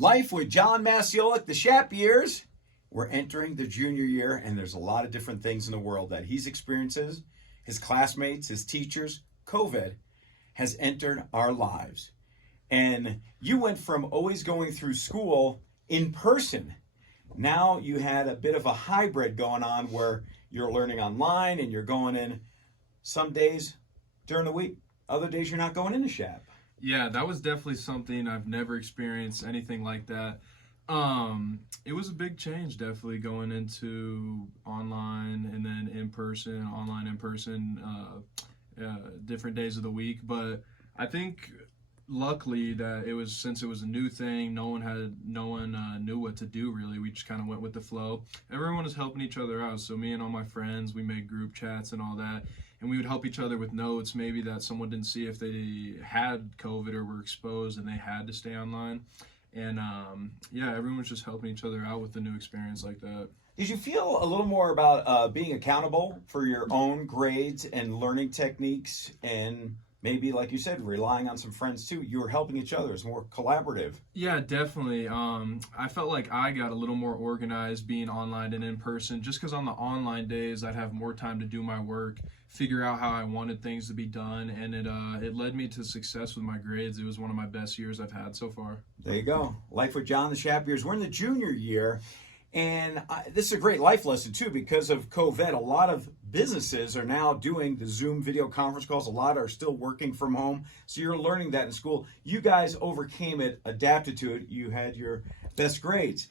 Life with John Masiolik, the Shap years. We're entering the junior year, and there's a lot of different things in the world that he's experiences, his classmates, his teachers. COVID has entered our lives. And you went from always going through school in person. Now you had a bit of a hybrid going on where you're learning online and you're going in some days during the week. Other days you're not going into Shap. Yeah, that was definitely something I've never experienced anything like that. It was a big change, definitely going into online and then in person, online, in person, different days of the week. But I think luckily that it was since it was a new thing, no one knew what to do really. We just kind of went with the flow. Everyone was helping each other out. So me and all my friends, we made group chats and all that. And we would help each other with notes, maybe that someone didn't see if they had COVID or were exposed and they had to stay online. And yeah, everyone was just helping each other out with the new experience like that. Did you feel a little more about being accountable for your own grades and learning techniques, and maybe, like you said, relying on some friends too? You were helping each other. It's more collaborative. Yeah, definitely. I felt like I got a little more organized being online and in person, just because on the online days I'd have more time to do my work, figure out how I wanted things to be done, and it led me to success with my grades. It was one of my best years I've had so far. There you go. Life with John, the Shap years. We're in the junior year, and this is a great life lesson too, because of COVID. A lot of businesses are now doing the Zoom video conference calls. A lot are still working from home. So you're learning that in school. You guys overcame it, adapted to it. You had your best grades.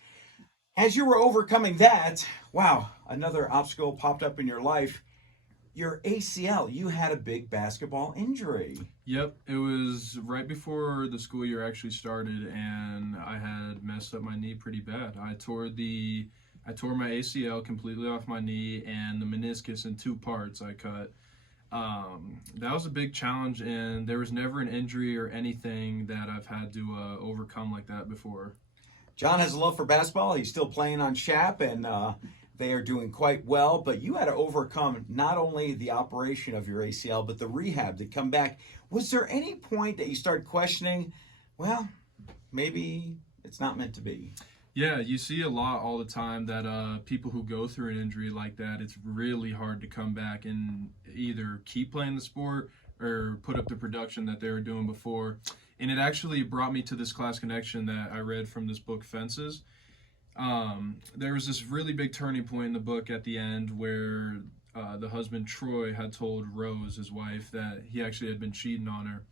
As you were overcoming that, wow, another obstacle popped up in your life. Your ACL. You had a big basketball injury. Yep, it was right before the school year actually started, and I had messed up my knee pretty bad. I tore my ACL completely off my knee, and the meniscus in two parts I cut. That was a big challenge, and there was never an injury or anything that I've had to overcome like that before. John has a love for basketball. He's still playing on Shap, and they are doing quite well. But you had to overcome not only the operation of your ACL, but the rehab to come back. Was there any point that you started questioning, well, maybe it's not meant to be? Yeah, you see a lot all the time that people who go through an injury like that, it's really hard to come back and either keep playing the sport or put up the production that they were doing before. And it actually brought me to this class connection that I read from this book, Fences. There was this really big turning point in the book at the end where the husband, Troy, had told Rose, his wife, that he actually had been cheating on her.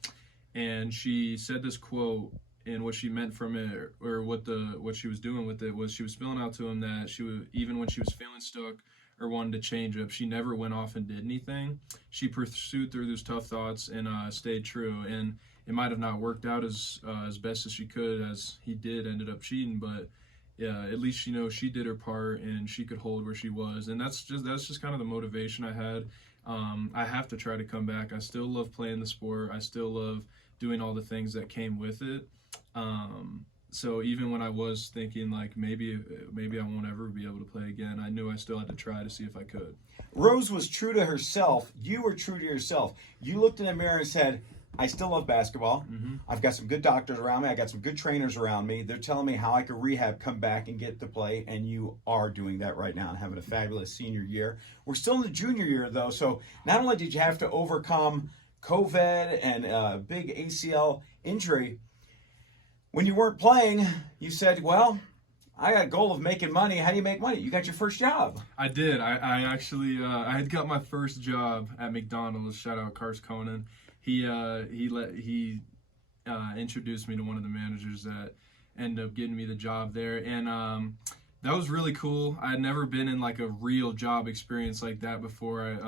And she said this quote, and what she meant from it, or what she was doing with it, was she was spilling out to him that even when she was feeling stuck or wanted to change up, she never went off and did anything. She pursued through those tough thoughts and stayed true. And it might have not worked out as best as she could, as he did ended up cheating, but yeah, at least she did her part and she could hold where she was. And that's just kind of the motivation I had. I have to try to come back. I still love playing the sport. I still love doing all the things that came with it. So even when I was thinking like maybe I won't ever be able to play again, I knew I still had to try to see if I could. Rose was true to herself. You were true to yourself. You looked in the mirror and said, I still love basketball. Mm-hmm. I've got some good doctors around me. I got some good trainers around me. They're telling me how I could rehab, come back, and get to play. And you are doing that right now and having a fabulous senior year. We're still in the junior year, though. So not only did you have to overcome COVID and a big ACL injury, when you weren't playing, you said, well, I got a goal of making money. How do you make money? You got your first job. I did. I actually I had got my first job at McDonald's. Shout out Cars Conan. He introduced me to one of the managers that ended up getting me the job there, and that was really cool. I had never been in like a real job experience like that before.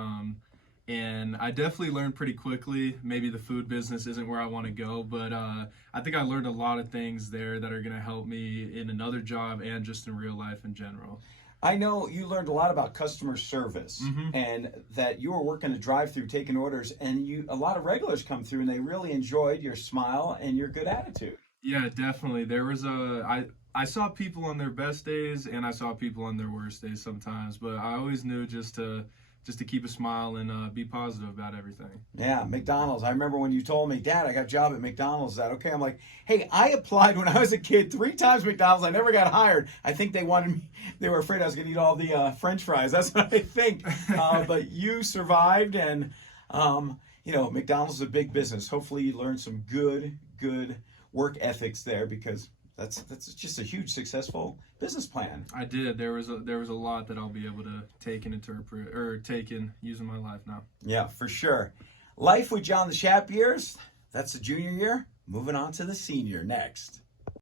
And I definitely learned pretty quickly. Maybe the food business isn't where I want to go, but I think I learned a lot of things there that are going to help me in another job and just in real life in general. I know you learned a lot about customer service, Mm-hmm. and that you were working the drive-through taking orders, and a lot of regulars come through and they really enjoyed your smile and your good attitude. Yeah, definitely. There was I saw people on their best days and I saw people on their worst days sometimes, but I always knew just to just to keep a smile and be positive about everything. Yeah, McDonald's. I remember when you told me, Dad, I got a job at McDonald's. Is that okay? I'm like, hey, I applied when I was a kid 3 times McDonald's. I never got hired. I think they wanted me. They were afraid I was going to eat all the French fries. That's what I think. But you survived, and McDonald's is a big business. Hopefully, you learned some good work ethics there, because that's just a huge successful business plan. I did. There was a lot that I'll be able to take and interpret, or take in using my life now. Yeah, for sure. Life with John the Shap years. That's the junior year. Moving on to the senior next.